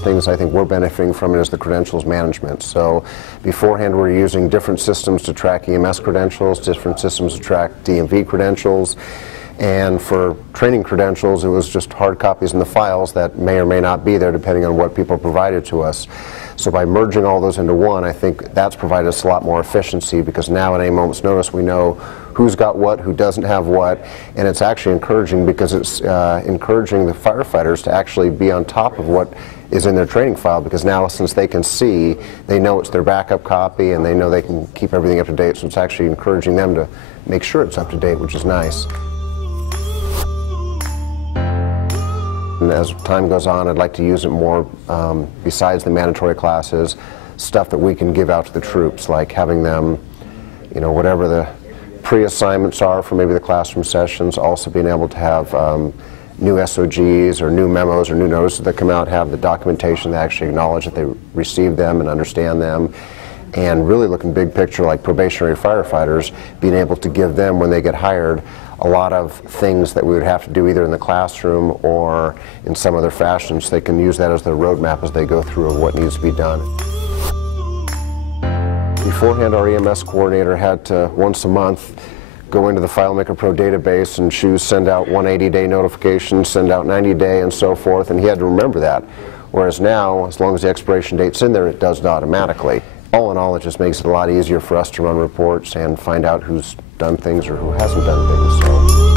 biggest things I think we're benefiting from is the credentials management. So beforehand we're using different systems to track EMS credentials, different systems to track DMV credentials, and for training credentials it was just hard copies in the files that may or may not be there depending on what people provided to us. So by merging all those into one, I think that's provided us a lot more efficiency, because now at any moment's notice we know who's got what, who doesn't have what, and it's actually encouraging, because it's encouraging the firefighters to actually be on top of what is in their training file, because now since they can see, they know it's their backup copy and they know they can keep everything up to date, so it's actually encouraging them to make sure it's up to date, which is nice. And as time goes on, I'd like to use it more besides the mandatory classes, stuff that we can give out to the troops, like having them, you know, whatever the pre-assignments are for maybe the classroom sessions, also being able to have new SOGs or new memos or new notices that come out, have the documentation that actually acknowledge that they received them and understand them, and really looking big picture like probationary firefighters, being able to give them, when they get hired, a lot of things that we would have to do either in the classroom or in some other fashion, so they can use that as their roadmap as they go through of what needs to be done. Beforehand, our EMS coordinator had to, once a month, go into the FileMaker Pro database and choose send out 180-day notifications, send out 90-day, and so forth, and he had to remember that. Whereas now, as long as the expiration date's in there, it does it automatically. All in all, it just makes it a lot easier for us to run reports and find out who's done things or who hasn't done things. So.